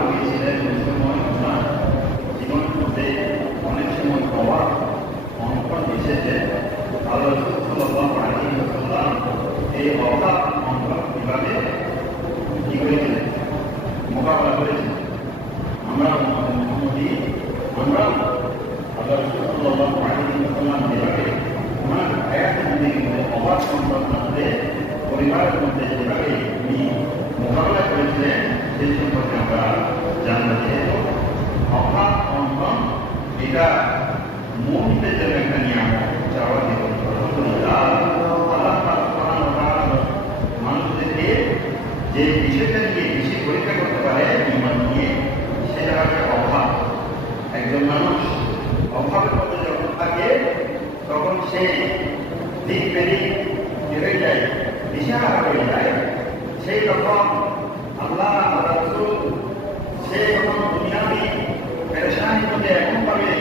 করেছিলেন সময় হওয়া অনেক এসেছে আল্লাহ সাল্লাল্লাহু আলাইহি ওয়াসাল্লাম এই অবাক অঙ্কন কীভাবে কি করেছিলেন মোকাবেলা করেছিলেন আমরা মোহাম্মদী আমরা আল্লাহ সাল্লাল্লাহু আলাইহি ওয়াসাল্লাম যেভাবে ওনার হায়াত জিন্দেগির মধ্যে অবাক অঙ্কন মধ্যে পরিবারের মধ্যে যেভাবে উনি মোকাবেলা করেছিলেন সেই সম্পর্কে আমরা জানতে যেহেতু অভাব অন্তন এটা মুহূর্তের জন্য একটা নিয়ম চাওয়া জীবন মানুষদেরকে যে বিষয়টা নিয়ে বেশি পরীক্ষা করতে পারে ইমান নিয়ে সেটা হচ্ছে অভাব একজন মানুষ অভাবের মধ্যে যখন থাকে তখন সে দিক বেদিক বেড়ে হয়ে যায় সেই রকম আল্লাহ আল্লাহ রসুল সে যখন দুনিয়াবি পেরেশানির মধ্যে এমনভাবে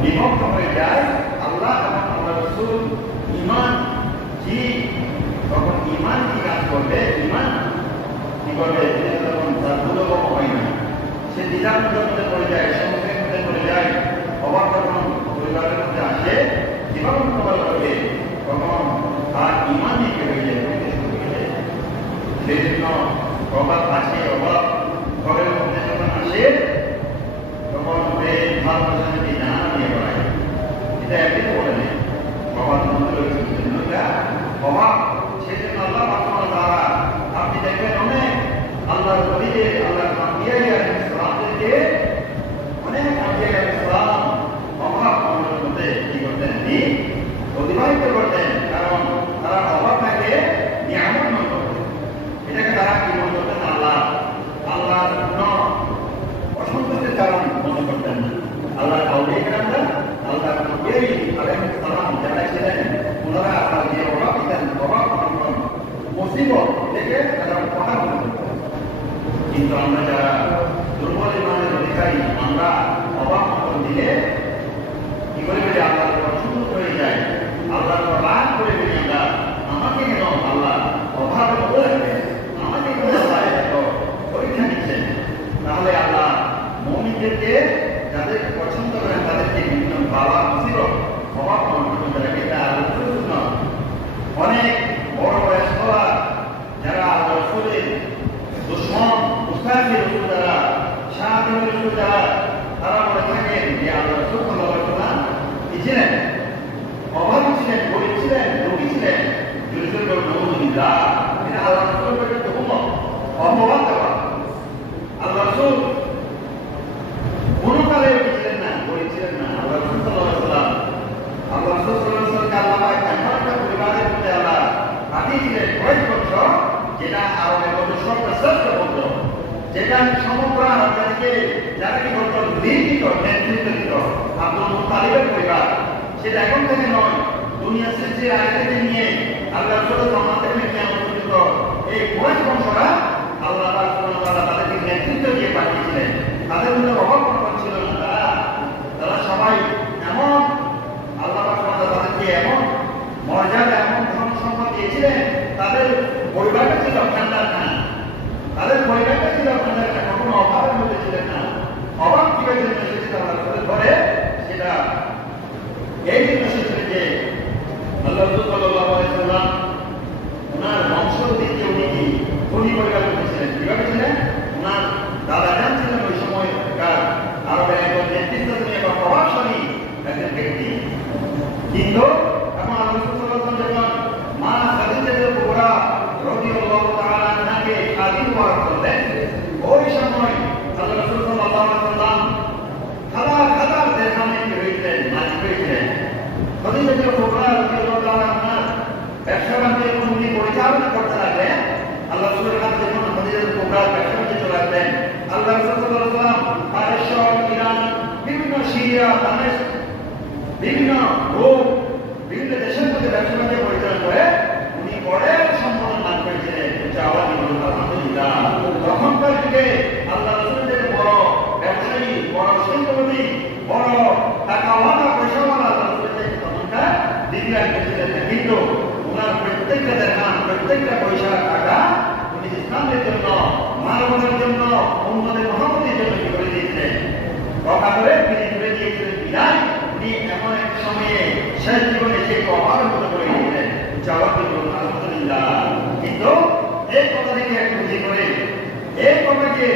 বিভক্ত হয়ে যায় আল্লাহ আল্লাহ রসুল ইমান কি তখন ইমান কি কাজ করবে ইমান কি করবে তখন তার দুর্গম হয় না সে দ্বিধার মধ্যে পড়ে যায় সমুদ্রের মধ্যে পড়ে যায় অবাক যখন পরিবারের মধ্যে আসে মোকাবেলা করবে তখন তার ইমান দিকে হয়ে যায় সেই জন্য অভাব আছে অভাব ঘরের মধ্যে যখন আসে তখন ওরে ভালোবাসাকে জানা দিয়ে বেড়ায় এটা একদিন বলে নেই অভাব মন্ত্র অভাব সেই জন্য আল্লাহ আপনার দ্বারা আপনি দেখবেন অনেক আল্লাহর নবীদের আল্লাহ আম্বিয়া ইসলামদেরকে অনেক আম্বিয়া ইসলাম অভাব আমাদের মধ্যে কি করতেন তিনি অতিবাহিত করতেন কারণ তারা অভাব থাকে নিয়ামত মনে করতেন এটাকে তারা কি মনে করতেন আল্লাহ আল্লাহর কোন অসন্তুষ্টের কারণ মনে করতেন না আল্লাহ কাউকে কেরামরা আল্লাহ নবী আলাইহিস সালাম যারা ছিলেন ওনারা আল্লাহ যে অভাব দিতেন অভাব অনটন মুসিবত থেকে তারা উপহার কিন্তু আমরা যারা দুর্বল ইমানের অধিকারী, আমরা অনটন দিলে কি করে বলে আল্লাহ অসন্তুষ্ট হয়ে যায় আল্লাহ রাগ করে বলি আমরা আমাকে কেন আল্লাহ অভাব আমাকে কেন পরীক্ষা নিচ্ছেন? তাহলে আল্লাহ মমিনদেরকে যাদেরকে পছন্দ করেন তাদেরকে বিভিন্ন বাবা মুসিবত অভাব এটা আলোচনা অনেক বড় বড় স্কলার যারা আল্লাহ রসুলের দুশ্মন মুস্তাফি রসুল দ্বারা রসুল দ্বারা তারা বলে থাকেন যে আল্লাহ রসুল সাল্লাহ কি ছিলেন অভাবী ছিলেন গরিব ছিলেন রোগী ছিলেন আল্লাহ অপবাদ দেওয়া আল্লাহ রসুল কোনো কালে ছিলেন না গরিব ছিলেন না আল্লাহ রসুল সাল্লাহ সাল্লাম আল্লাহ রসুল সাল্লাহ সাল্লামকে আল্লাহ এমন একটা পরিবারের মধ্যে আল্লাহ পাঠিয়েছিলেন কয়েক বছর যেটা আরবের মধ্যে সবচেয়ে শ্রেষ্ঠ বন্ধ যেটা সমগ্র আরবজাতিকে যারা কি বলতো লিড দিত নেতৃত্ব দিত আব্দুল মুতালিবের পরিবার, সেটা এখন থেকে নয়। দুনিয়া সৃষ্টির আগে নিয়ে আল্লাহ রসুল আমাদের মেয়ে পর্যন্ত এই কুরাইশ বংশরা আল্লাহ তাআলা তাদেরকে নেতৃত্ব দিয়ে পাঠিয়েছিলেন। তাদের মধ্যে অভাব ছিল না তারা সবাই এমন আল্লাহ পাক সুবহানাহু ওয়া তাআলা তাদেরকে এমন মর্যাদা এমন ধন সম্পদ দিয়েছিলেন তাদের পরিবারটা ছিল ঠান্ডার না তাদের না দাদা ওই কিন্তু এখন আল্লাহ রসুল সাল্লাল্লাহু আলাইহি যখন মা খাদিজা কুবরা রাদিয়াল্লাহু তাআলা আনহাকে আদিম ওয়ার করলেন ওই সময় আল্লাহ রসুল সাল্লাল্লাহু আলাইহি সাল্লাম হাজার হাজার দেরহামে কি হয়েছিলেন মালিক হয়েছিলেন ব্যবসা বাণিজ্য যখন উনি পরিচালনা করতে লাগলেন আল্লাহ রসুলের কাছে যখন খাদিজা কুবরা ব্যবসা বাণিজ্য চলে আসলেন আল্লাহ রসুল বিভিন্ন দেশের মধ্যে ব্যবসা বাণিজ্য পরিচালনা করে উনি পরে সম্পন্ন লাভ করেছিলেন চাওয়া নিবন্ধ আলহামদুলিল্লাহ তখনকার যুগে আল্লাহ রসুলের বড় ব্যবসায়ী বড় শিল্পপতি বড় টাকাওয়ালা পয়সাওয়ালা আল্লাহ রসুলের তখনকার দিদিরা করেছিলেন কিন্তু ওনার প্রত্যেকটা দেখা প্রত্যেকটা পয়সা টাকা ইসলামের জন্য মানবতার জন্য উন্নতের মহামতির জন্য কি করে দিয়েছিলেন করে তিনি করে দিয়েছিলেন বিদায় উনি এমন এক সময়ে শেষ জীবনে সেই অভাবের মতো করে দিয়েছিলেন জবাব দিল আলহামদুলিল্লাহ কিন্তু এই কথা থেকে একটু বুঝি করে এই কথাকে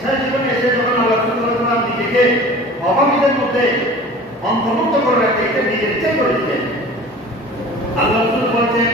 শেষ জীবনে এসে যখন আল্লাহ সাল্লাল্লাহু নিজেকে অভাবীদের মধ্যে অন্তর্ভুক্ত করে রাখতে এটা নিজের ইচ্ছে করেছিলেন আল্লাহ বলছেন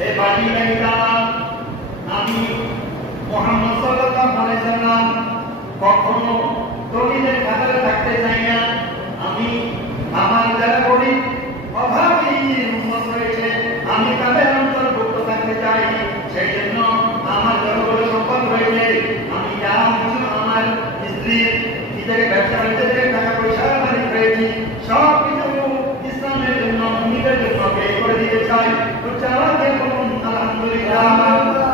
এ বাড়ি লাগিলা আমি মোহাম্মদ সাল্লাল্লাহু আলাইহি সাল্লাম কখনো দলিলের কাতারে থাকতে চাই না আমি আমার যারা গরিব অভাবী উন্মত রয়েছে আমি তাদের অন্তর্ভুক্ত থাকতে চাই সেই জন্য আমার যত বড় সম্পদ রয়েছে আমি যা কিছু আমার স্ত্রীর নিজের ব্যবসা বাণিজ্য থেকে টাকা পয়সা মালিক রয়েছি সব কিছু ইসলামের জন্য নিজের জন্য ব্যয় করে দিতে চাই তো চাওয়াতে বলুন আলহামদুলিল্লাহ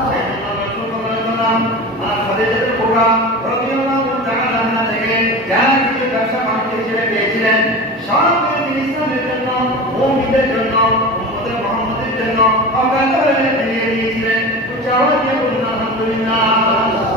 সেই জন্য রাসূল সাল্লাল্লাহু আলাইহি ওয়াসাল্লাম আর খাদিজাতুল কুবরা রাদিয়াল্লাহু তাআলা আনহা থেকে যা কিছু ব্যবসা বাণিজ্য হিসেবে পেয়েছিলেন সব কিছু তিনি ইসলামের জন্য মুমিনদের জন্য উম্মতে মুহাম্মাদের জন্য অকাতরে দিয়ে দিয়েছিলেন তো চাওয়াতে বলুন আলহামদুলিল্লাহ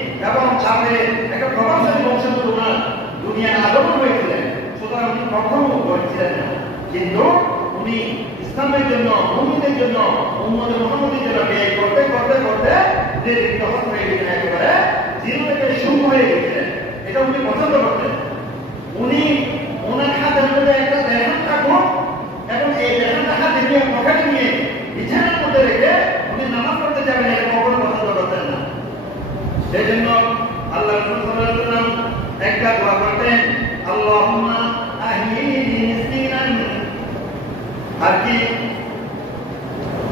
এবং সাথে একটা প্রভাবশালী বংশধর ওনার দুনিয়ার আগমন হয়েছিলেন সুতরাং উনি কখনো বলেছিলেন না। কিন্তু উনি ইসলামের জন্য মুমিনের জন্য, উম্মতে মুহাম্মদের জন্য ব্যয় করতে করতে করতে যে তখন হয়ে গেছেন, একেবারে জিরো থেকে হয়ে গেছিলেন এটা উনি পছন্দ করতেন। উনি ওনার হাতের মধ্যে একটা দেখান থাকুক এবং এই দেখানটা হাতে নিয়ে, পকেটে নিয়ে বিছানার মধ্যে রেখে উনি নামাজ পড়তে যাবেন এটা কখনো পছন্দ করতেন না সেই জন্য আল্লাহ রাসূল সাল্লাল্লাহু আলাইহি ওয়াসাল্লাম একটা দোয়া করতেন আল্লাহুম্মা আহিনি মিসকিনান আর কি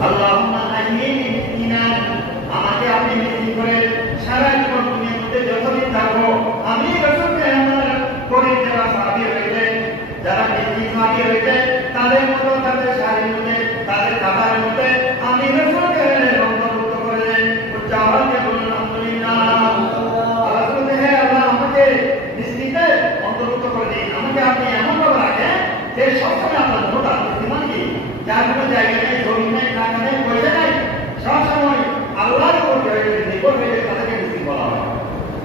আল্লাহুম্মা আহিনি মিসকিনান আমাকে আপনি মিসকিন করে সারা জীবন দুনিয়ার মধ্যে যতদিন থাকব আমি রাসূলকে আমার করে যারা সাহাবী রয়েছে যারা মিসকিন সাহাবী রয়েছে তাদের মতো তাদের শাড়ির মধ্যে তাদের খাবারের মধ্যে আমি রাসূলকে অন্তর্ভুক্ত করে দেন উচ্চারণকে বলুন আলহামদুলিল্লাহ আল্লাহ বলতে হ্যাঁ আল্লাহ আমাকে মিসকিনকে অন্তর্ভুক্ত করে দিন আমাকে আপনি এমন ভাবে রাখেন যে সবসময় আপনার জন্য তার বুদ্ধিমান কি যার কোনো জায়গা নেই জমি নেই টাকা নেই পয়সা নেই সবসময় আল্লাহর উপর নির্ভর হয়ে তাদেরকে মিসকিন বলা হয়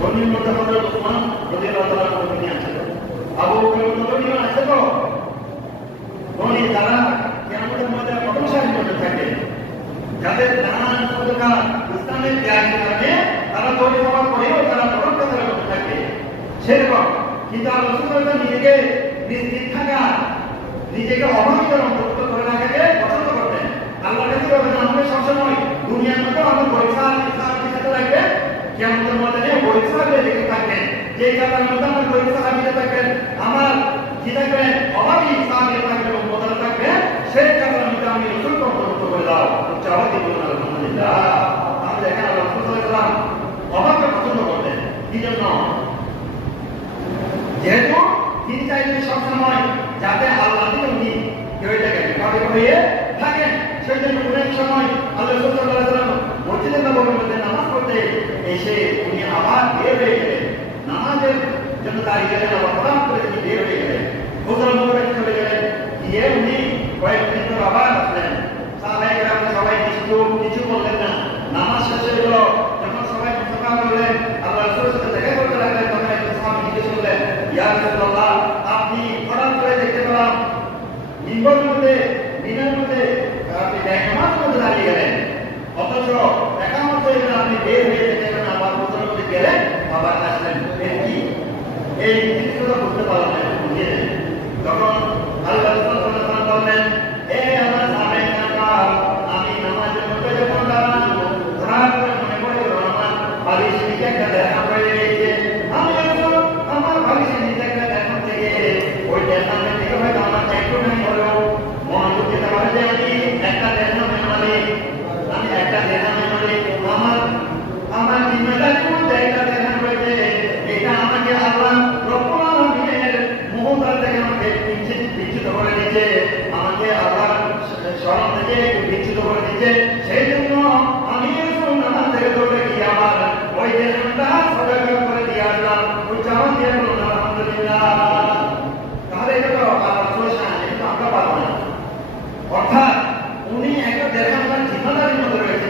আমাদের হয়ে কর্মীর মধ্যে হজরত কর্মী আছে তো উনি তারা কিয়ামতের থাকে যাদের দান সদকা কারণে তারা থাকে সেরকম কিন্তু আল্লাহ রাসূল নিজেকে থাকা নিজেকে অন্তর্ভুক্ত করে রাখাকে পছন্দ করতেন আল্লাহর কাছে আমাকে সবসময় দুনিয়ার মধ্যে আমার পরীক্ষা রাখবে কেমন মধ্যে দিয়ে লেগে থাকবেন যে কারণের মধ্যে আমার পরীক্ষা হাবিতে থাকবেন আমার কি থাকবেন অভাবী ইসলামের থাকবে মোদাল থাকবে সেই কারণের মধ্যে আমি রসুলকে অন্তর্ভুক্ত করে দাও চাওয়াতি বলুন আলহামদুলিল্লাহ আমি দেখেন আল্লাহ রসুলাম অভাবকে পছন্দ করতেন কি জন্য যেহেতু তিনি চাইলেন সবসময় যাতে আল্লাহ দিয়ে উনি কেউ এটাকে বিপদে হয়ে থাকেন সেই জন্য অনেক সময় আল্লাহ ওয়াসাল্লাম মসজিদে মধ্যে নামাজ পড়তে এসে উনি আবার বের হয়ে গেলেন নামাজের জন্য দাঁড়িয়ে গেলেন আবার প্রণাম করে তিনি বের হয়ে গেলেন আবার আসলেন এই জিনিসগুলো বুঝতে পারলাম না বুঝিয়ে তখন আল্লাহ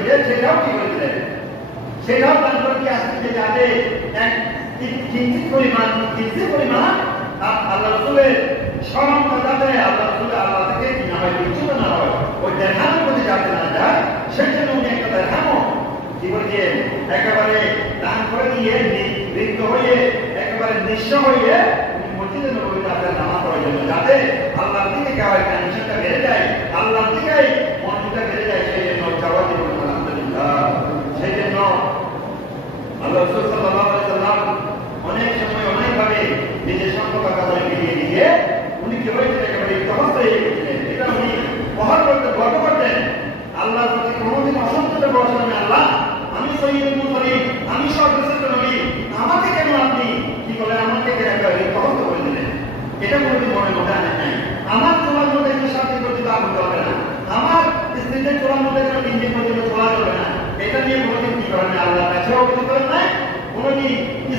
সেটাও কি করেছিলেন সেটাও যাতে আল্লাহ একেবারে দান করে দিয়ে বৃদ্ধ হয়ে, একেবারে নিঃস্ব হয়ে নামাজ পড়ার যাতে দিকে কেউ টেনশনটা বেড়ে যায়, আল্লাহর দিকেই মনোযোগটা বেড়ে যায় সেই জন্য চাওয়া জীবন আলহামদুলিল্লাহ সেই জন্য আল্লাহ রসুল সাল্লাল্লাহু আলাইহি সাল্লাম অনেক সময় অনেকভাবে নিজের সম্পর্ক কাজে ফিরিয়ে দিয়ে হয়ে গেছিলেন এটা উনি কি হবে না আমার স্ত্রীদের তোমার মধ্যে কোনো কি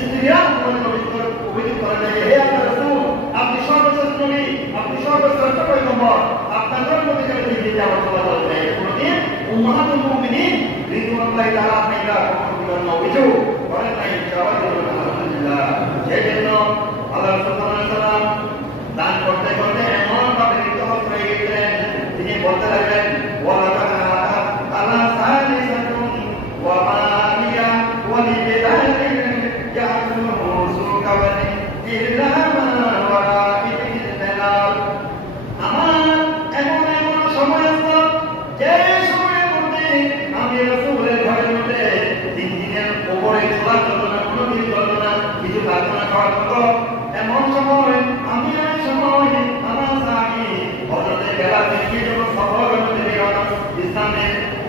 স্ত্রীরা কোনোদিন অভিযোগ অভিযোগ করেন নাই হে আল্লাহ রসুল আপনি সর্বশ্রেষ্ঠ নবী আপনি সর্বশ্রেষ্ঠ পয়গম্বর আপনার কেন দিন দিন আমার চলা এটা কোনোদিন উম্মাহাতুল মুমিনিন রিদওয়ানুল্লাহি তাআলা আপনারা কখনো কি অভিযোগ করেন নাই জবাব দিলেন আলহামদুলিল্লাহ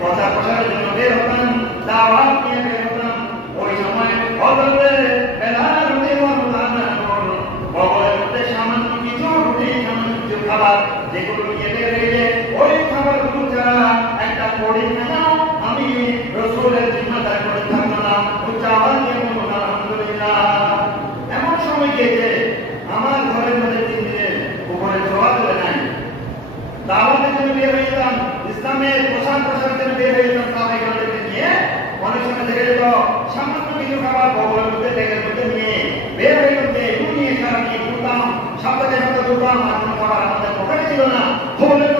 প্রচার প্রসারের জন্য বের হতাম দাওয়াত নিয়ে বের হতাম ওই সময় হজরতের বেলা বগলের মধ্যে সামান্য কিছু খাবার নিয়ে আমি রসুলের জিম্মাদার করে থাকব না উচ্চ আওয়াজ দিয়ে বলব আলহামদুলিল্লাহ এমন সময় গিয়েছে আমার ঘরের মধ্যে তিন দিনের উপরে জোয়া চলে নাই দাওয়াতের জন্য বের হয়ে যেতাম ইসলামের প্রসার প্রসারের জন্য বের হয়ে যেতাম সাহাবাইকে নিয়ে অনেক সময় দেখে যেত, সামান্য কিছু খাবার বগলের মধ্যে ব্যাগের মধ্যে নিয়ে, বের হয়ে এগুলো নিয়ে সারা নিয়ে ঘুরতাম সপ্তাহে সপ্তাহে ঘুরতাম আমাদের পকেটে ছিল না। ফোনের